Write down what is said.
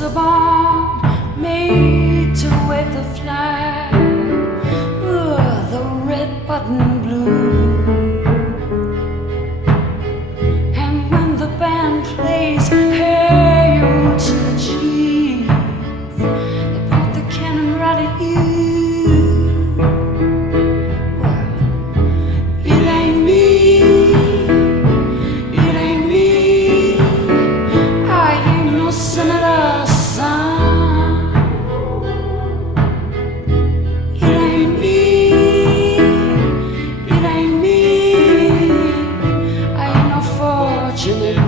was a bomb made to wave the flag, the red button blue. And when the band plays hail to the chief, they point the cannon right at you. Well, it ain't me, it ain't me. I ain't no senator's son. It ain't me, it ain't me. I ain't no fortunate